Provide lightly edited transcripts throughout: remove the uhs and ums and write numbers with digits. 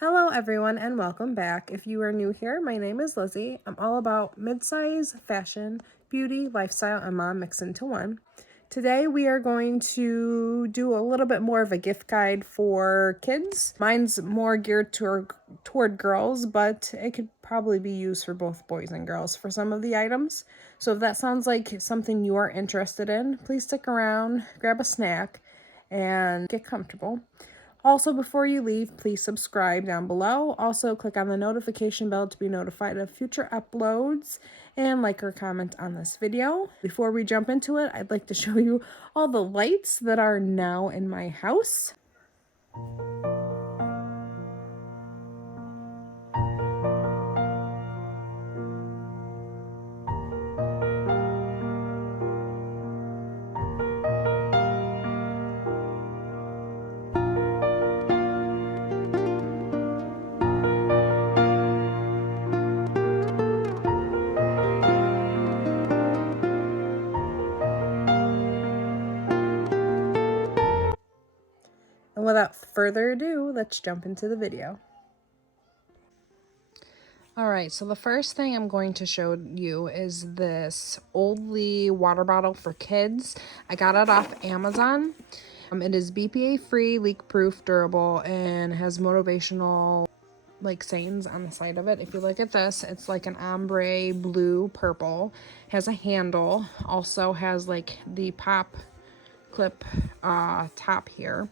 Hello everyone and welcome back. If you are new here, my name is Lizzy. I'm all about mid-size, fashion, beauty, lifestyle, and mom mixed into one. Today we are going to do a little bit more of a gift guide for kids. Mine's more geared toward girls, but it could probably be used for both boys and girls for some of the items. So if that sounds like something you are interested in, please stick around, grab a snack, and get comfortable. Also, before you leave, please subscribe down below. Also, click on the notification bell to be notified of future uploads and like or comment on this video. Before we jump into it, I'd like to show you all the lights that are now in my house. And without further ado, let's jump into the video. Alright, so the first thing I'm going to show you is this Oldly water bottle for kids. I got it off Amazon. It is BPA free, leak proof, durable, and has motivational sayings on the side of it. If you look at this, it's like an ombre blue purple, has a handle, also has like the pop clip top here,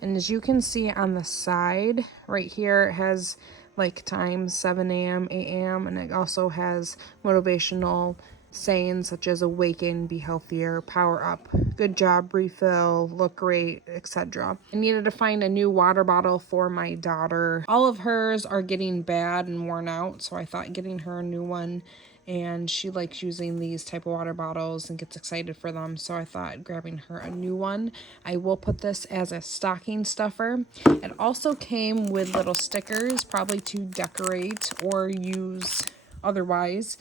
and as you can see on the side right here, it has like times 7 a.m. 8 a.m. and it also has motivational sayings such as awaken, be healthier, power up, good job, refill, look great, etc. I needed to find a new water bottle for my daughter. All of hers are getting bad and worn out, so I thought getting her a new one, and she likes using these type of water bottles and gets excited for them, so I thought grabbing her a new one. I will put this as a stocking stuffer. It also came with little stickers, probably to decorate or use otherwise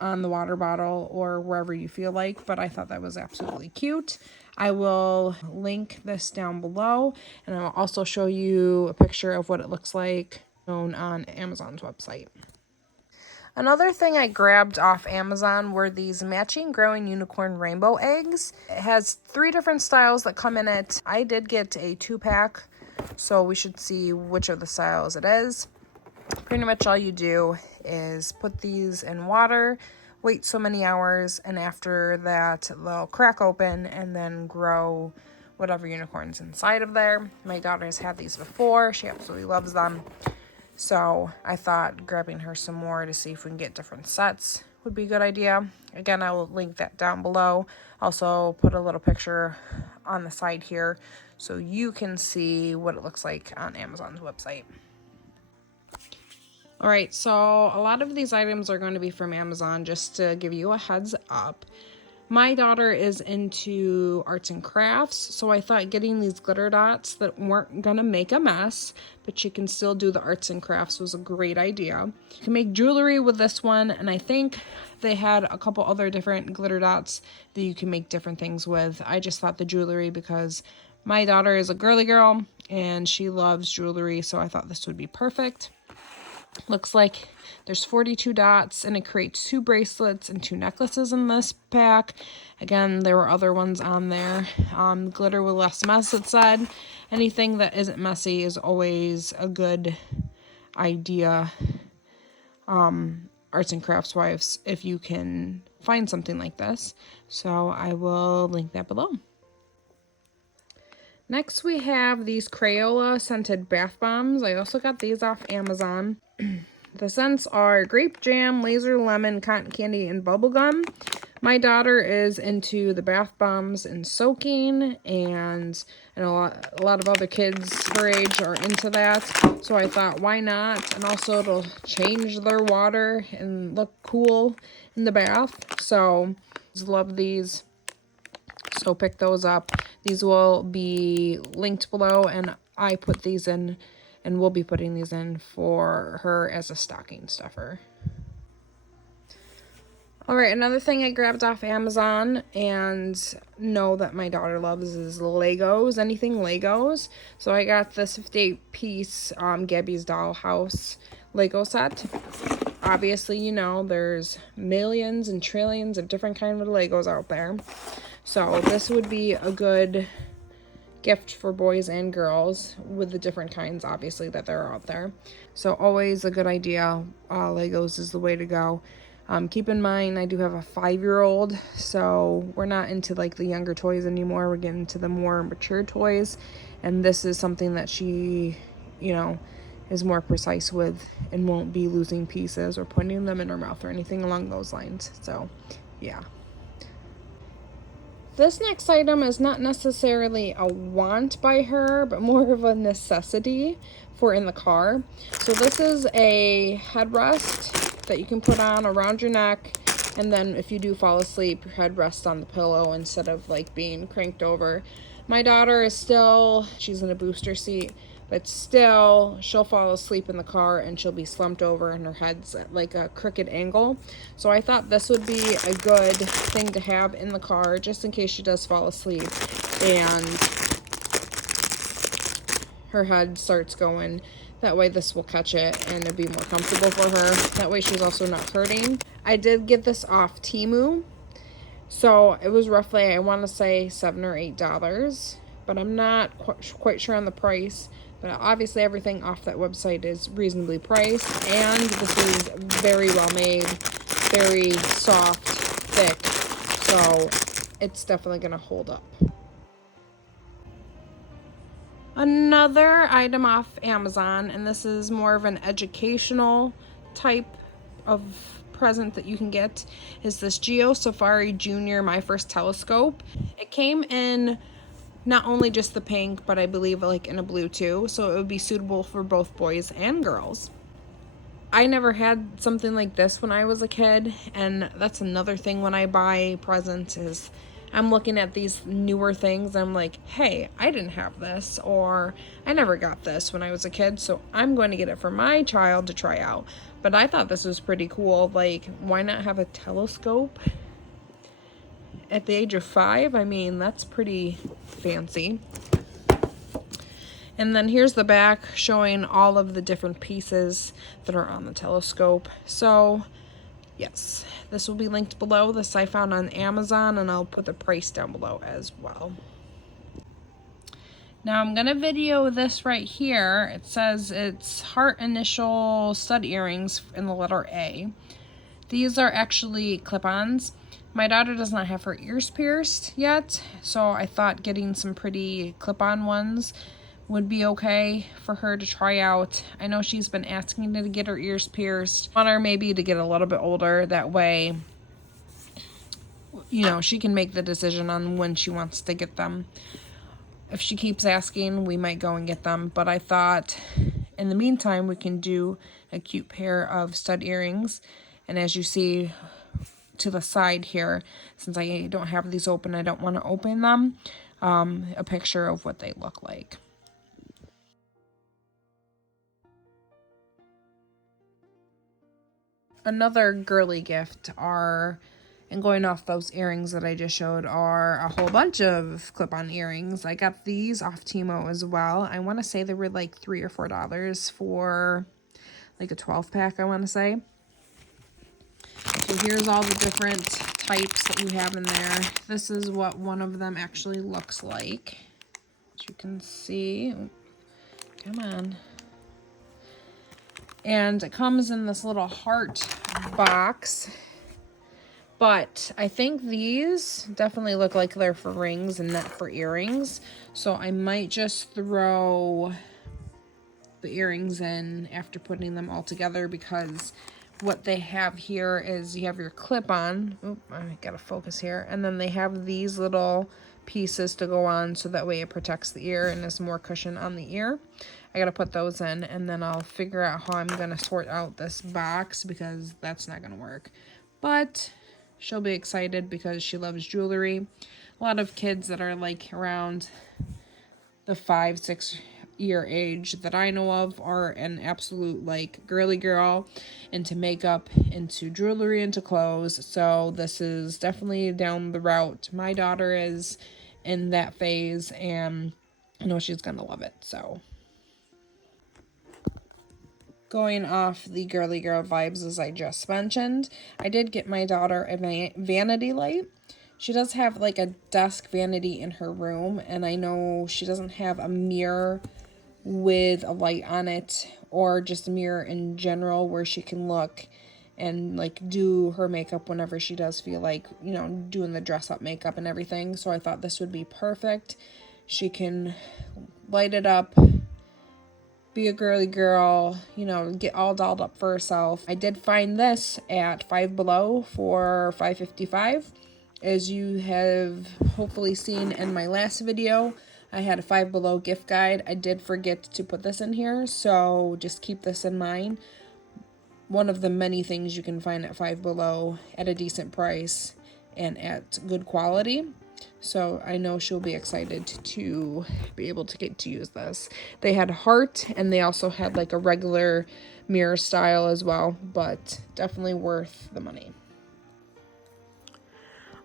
on the water bottle or wherever you feel like, but I thought that was absolutely cute. I will link this down below, and I'll also show you a picture of what it looks like shown on Amazon's website. Another thing I grabbed off Amazon were these matching growing unicorn rainbow eggs. It has 3 different styles that come in it. I did get a 2-pack, so we should see which of the styles it is. Pretty much all you do is put these in water, wait so many hours, and after that they'll crack open and then grow whatever unicorn's inside of there. My daughter's had these before. She absolutely loves them. So I thought grabbing her some more to see if we can get different sets would be a good idea. Again, I will link that down below. Also put a little picture on the side here so you can see what it looks like on Amazon's website. Alright, so a lot of these items are going to be from Amazon, just to give you a heads up. My daughter is into arts and crafts, so I thought getting these glitter dots that weren't gonna make a mess, but she can still do the arts and crafts, was a great idea. You can make jewelry with this one, and I think they had a couple other different glitter dots that you can make different things with. I just thought the jewelry because my daughter is a girly girl and she loves jewelry, so I thought this would be perfect. Looks like there's 42 dots, and it creates 2 bracelets and 2 necklaces in this pack. Again, there were other ones on there. Glitter with less mess, it said. Anything that isn't messy is always a good idea, arts and crafts wise, if you can find something like this. So I will link that below. Next we have these Crayola scented bath bombs. I also got these off Amazon. The scents are grape jam, laser lemon, cotton candy, and bubblegum. My daughter is into the bath bombs and soaking, and a lot of other kids her age are into that. So I thought, why not? And also it'll change their water and look cool in the bath. So just love these. So pick those up. These will be linked below, and I put these in, and we'll be putting these in for her as a stocking stuffer. All right, another thing I grabbed off Amazon and know that my daughter loves is Legos, anything Legos. So I got this 58-piece Gabby's Dollhouse Lego set. Obviously, you know, there's millions and trillions of different kinds of Legos out there. So this would be a good gift for boys and girls with the different kinds, obviously, that there are out there. So always a good idea. Legos is the way to go. Keep in mind, I do have a 5-year-old, so we're not into like the younger toys anymore. We're getting to the more mature toys, and this is something that she, you know, is more precise with and won't be losing pieces or putting them in her mouth or anything along those lines. So, yeah. This next item is not necessarily a want by her, but more of a necessity for in the car. So this is a headrest that you can put on around your neck, and then if you do fall asleep, your head rests on the pillow instead of like being cranked over. My daughter is still, she's in a booster seat, but still she'll fall asleep in the car and she'll be slumped over and her head's at like a crooked angle. So I thought this would be a good thing to have in the car just in case she does fall asleep and her head starts going. That way this will catch it and it'll be more comfortable for her. That way she's also not hurting. I did get this off Temu. So it was roughly, I want to say $7 or $8, but I'm not quite sure on the price. But obviously everything off that website is reasonably priced, and this is very well made, very soft, thick, so it's definitely going to hold up. Another item off Amazon, and this is more of an educational type of present that you can get, is this Geo Safari Junior My First Telescope. It came in not only just the pink, but I believe like in a blue too, so it would be suitable for both boys and girls. I never had something like this when I was a kid, and that's another thing when I buy presents is I'm looking at these newer things. I'm like, hey, I didn't have this, or I never got this when I was a kid, so I'm going to get it for my child to try out. But I thought this was pretty cool. Like, why not have a telescope at the age of 5? I mean, that's pretty fancy. And then here's the back showing all of the different pieces that are on the telescope. So yes, this will be linked below. This I found on Amazon, and I'll put the price down below as well. Now I'm gonna video this right here. It says it's heart initial stud earrings in the letter A. These are actually clip-ons. My daughter does not have her ears pierced yet, so I thought getting some pretty clip-on ones would be okay for her to try out. I know she's been asking to get her ears pierced. I want her maybe to get a little bit older. That way, you know, she can make the decision on when she wants to get them. If she keeps asking, we might go and get them. But I thought in the meantime, we can do a cute pair of stud earrings. And as you see to the side here, since I don't have these open, I don't want to open them, a picture of what they look like. Another girly gift are, and going off those earrings that I just showed, are a whole bunch of clip-on earrings. I got these off Temu as well. I want to say they were like $3 or $4 for like a 12-pack, I want to say. So here's all the different types that you have in there. This is what one of them actually looks like. As you can see. Come on. And it comes in this little heart box. But I think these definitely look like they're for rings and not for earrings. So I might just throw the earrings in after putting them all together, because what they have here is you have your clip-on. Oop, I gotta focus here. And then they have these little pieces to go on, so that way it protects the ear and there's more cushion on the ear. I gotta put those in, and then I'll figure out how I'm gonna sort out this box, because that's not gonna work. But she'll be excited because she loves jewelry. A lot of kids that are like around the 5, 6 year age that I know of are an absolute like girly girl, into makeup, into jewelry, into clothes. So this is definitely down the route my daughter is in that phase, and I know she's gonna love it. So going off the girly girl vibes, as I just mentioned, I did get my daughter a vanity light. She does have like a desk vanity in her room, and I know she doesn't have a mirror with a light on it, or just a mirror in general where she can look and like do her makeup whenever she does feel like, you know, doing the dress up makeup and everything. So I thought this would be perfect. She can light it up, be a girly girl, you know, get all dolled up for herself. I did find this at Five Below for $5.55. As you have hopefully seen in my last video, I had a Five Below gift guide. I did forget to put this in here, so just keep this in mind. One of the many things you can find at Five Below at a decent price and at good quality. So I know she'll be excited to be able to get to use this. They had heart, and they also had like a regular mirror style as well, but definitely worth the money.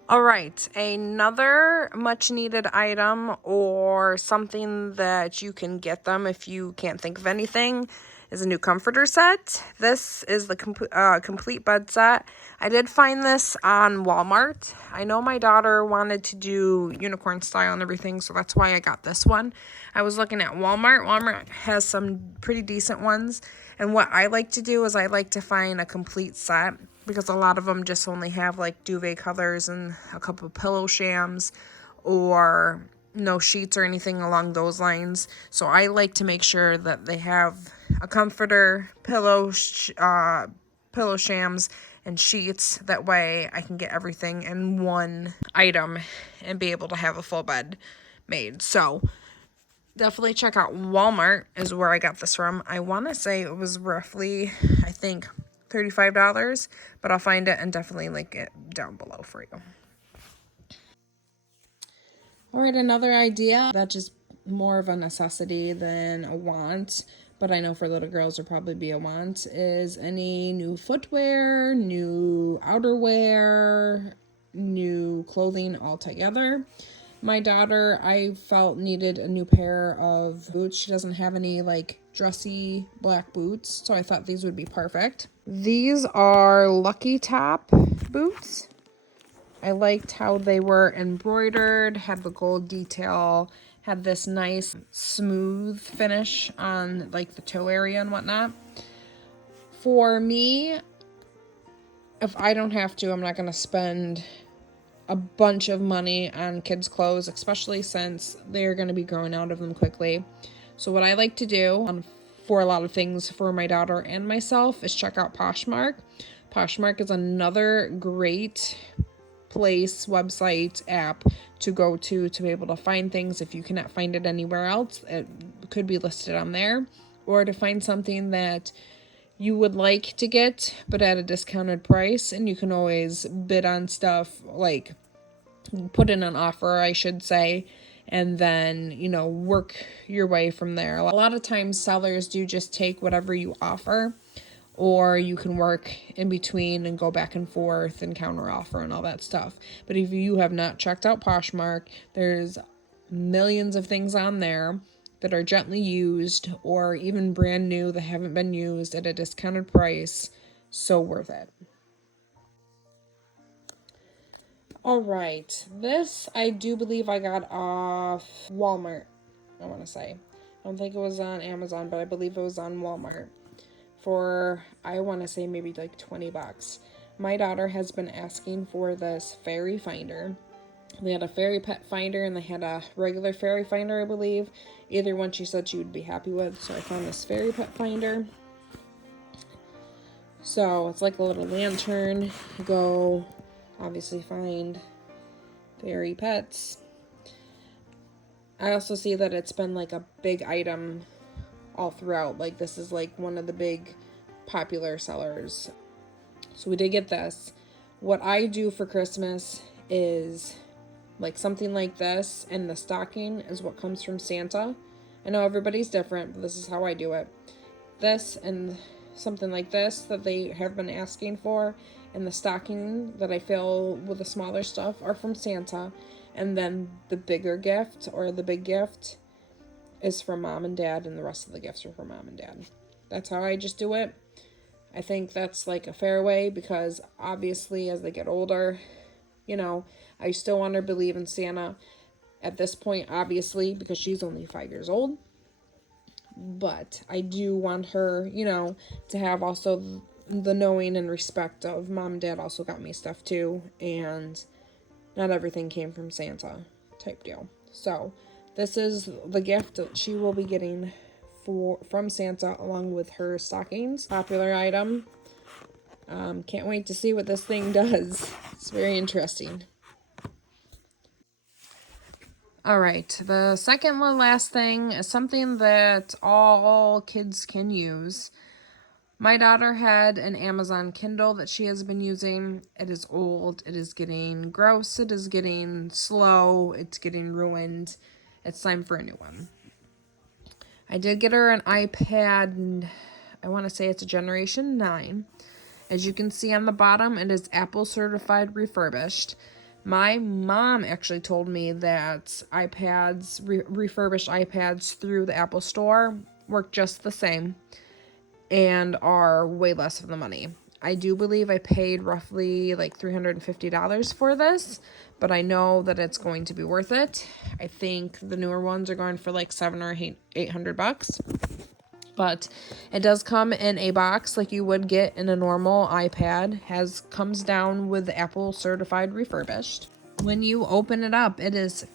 All right, another much needed item, or something that you can get them if you can't think of anything, is a new comforter set. This is the complete bed set. I did find this on Walmart. I know my daughter wanted to do unicorn style and everything, so that's why I got this one. I was looking at Walmart. Walmart has some pretty decent ones, and what I like to do is I like to find a complete set, because a lot of them just only have like duvet covers and a couple of pillow shams, or no sheets or anything along those lines. So I like to make sure that they have a comforter, pillow shams, and sheets. That way I can get everything in one item and be able to have a full bed made. So definitely check out Walmart is where I got this from. I want to say it was roughly, I think, $35, but I'll find it and definitely link it down below for you. All right, another idea that's just more of a necessity than a want, but I know for little girls it'll probably be a want, is any new footwear, new outerwear, new clothing altogether. My daughter, I felt, needed a new pair of boots. She doesn't have any like dressy black boots, so I thought these would be perfect. These are Lucky Top boots. I liked how they were embroidered, had the gold detail, had this nice smooth finish on like the toe area and whatnot. For me, if I don't have to, I'm not going to spend a bunch of money on kids' clothes, especially since they're going to be growing out of them quickly. So what I like to do for a lot of things for my daughter and myself is check out Poshmark. Poshmark is another great place, website, app to go to be able to find things. If you cannot find it anywhere else, it could be listed on there, or to find something that you would like to get but at a discounted price, and you can always bid on stuff, like put in an offer, I should say, and then, you know, work your way from there. A lot of times sellers do just take whatever you offer, or you can work in between and go back and forth and counter offer and all that stuff. But if you have not checked out Poshmark, there's millions of things on there that are gently used or even brand new that haven't been used at a discounted price. So worth it. All right, this I do believe I got off Walmart, I want to say. I don't think it was on Amazon, but I believe it was on Walmart for, I want to say, maybe like $20. My daughter has been asking for this fairy finder. They had a fairy pet finder and they had a regular fairy finder, I believe. Either one she said she would be happy with, so I found this fairy pet finder. So it's like a little lantern. Go obviously find fairy pets. I also see that it's been like a big item all throughout. Like this is like one of the big popular sellers. So we did get this. What I do for Christmas is like something like this, and the stocking is what comes from Santa. I know everybody's different, but this is how I do it. This and something like this that they have been asking for, and the stocking that I fill with the smaller stuff are from Santa, and then the bigger gift or the big gift is from mom and dad, and the rest of the gifts are from mom and dad. That's how I just do it. I think that's like a fair way, because obviously as they get older, you know, I still want her to believe in Santa at this point, obviously, because she's only 5 years old. But I do want her, you know, to have also the knowing and respect of mom and dad also got me stuff too, and not everything came from Santa type deal. So this is the gift that she will be getting from Santa, along with her stockings. Popular item. Can't wait to see what this thing does. It's very interesting. All right, the second and last thing is something that all kids can use. My daughter had an Amazon Kindle that she has been using. It is old. It is getting gross. It is getting slow. It's getting ruined. It's time for a new one. I did get her an iPad, and I want to say it's a Generation 9. As you can see on the bottom, it is Apple certified refurbished. My mom actually told me that iPads, refurbished iPads through the Apple Store work just the same and are way less of the money. I do believe I paid roughly like $350 for this, but I know that it's going to be worth it. I think the newer ones are going for like $700 or $800. But it does come in a box like you would get in a normal iPad. Comes down with Apple certified refurbished. When you open it up, it is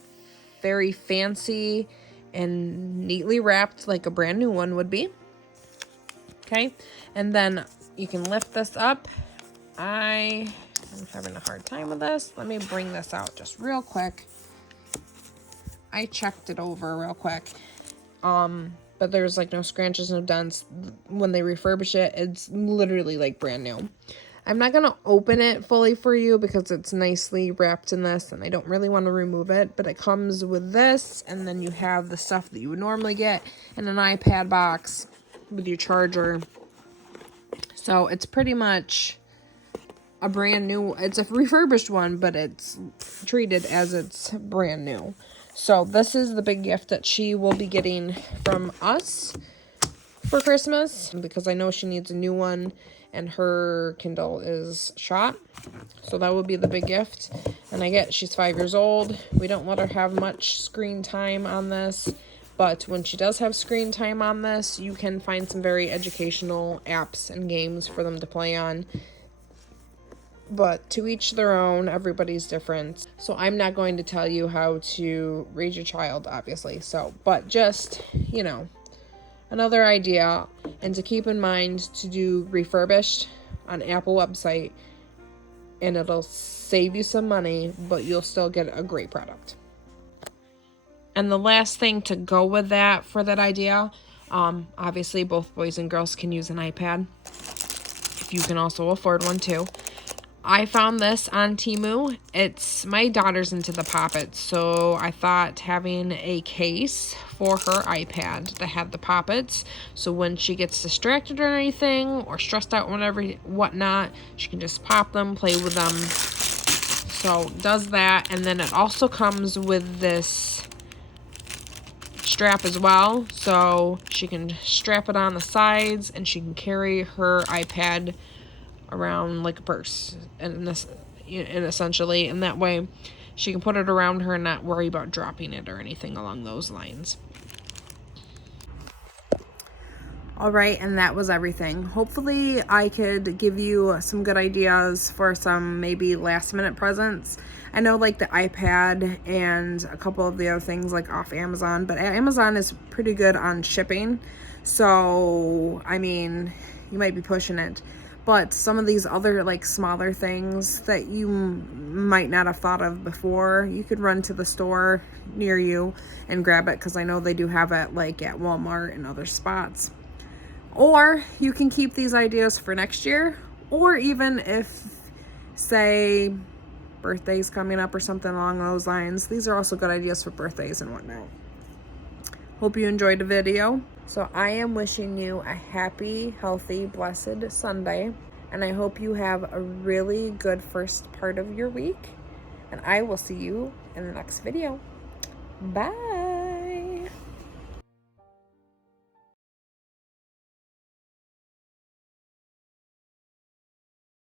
very fancy and neatly wrapped like a brand new one would be. Okay, and then you can lift this up. I'm having a hard time with this. Let me bring this out just real quick. I checked it over real quick. But there's like no scratches, no dents. When they refurbish it, it's literally like brand new. I'm not going to open it fully for you because it's nicely wrapped in this and I don't really want to remove it, but it comes with this, and then you have the stuff that you would normally get in an iPad box with your charger. So it's pretty much a brand new, it's a refurbished one, but it's treated as it's brand new. So this is the big gift that she will be getting from us for Christmas, because I know she needs a new one and her Kindle is shot. So that will be the big gift. And she's 5 years old. We don't let her have much screen time on this, but when she does have screen time on this, you can find some very educational apps and games for them to play on. But to each their own, everybody's different. So I'm not going to tell you how to raise your child, obviously. But just, you know, another idea, and to keep in mind to do refurbished on Apple website, and it'll save you some money, but you'll still get a great product. And the last thing to go with that for that idea, obviously both boys and girls can use an iPad, if you can also afford one too. I found this on Temu. My daughter's into the poppets, so I thought having a case for her iPad that had the poppets, so when she gets distracted or anything, or stressed out, whatnot, she can just pop them, play with them. So it does that, and then it also comes with this strap as well, so she can strap it on the sides, and she can carry her iPad around like a purse, and essentially, and that way she can put it around her and not worry about dropping it or anything along those lines. All right, and that was everything. Hopefully I could give you some good ideas for some maybe last minute presents. I know like the iPad and a couple of the other things like off Amazon, but Amazon is pretty good on shipping. So, I mean, you might be pushing it. But some of these other like smaller things that you might not have thought of before, you could run to the store near you and grab it, because I know they do have it like at Walmart and other spots. Or you can keep these ideas for next year, or even if, say, birthdays coming up or something along those lines. These are also good ideas for birthdays and whatnot. Hope you enjoyed the video. So I am wishing you a happy, healthy, blessed Sunday. And I hope you have a really good first part of your week. And I will see you in the next video. Bye.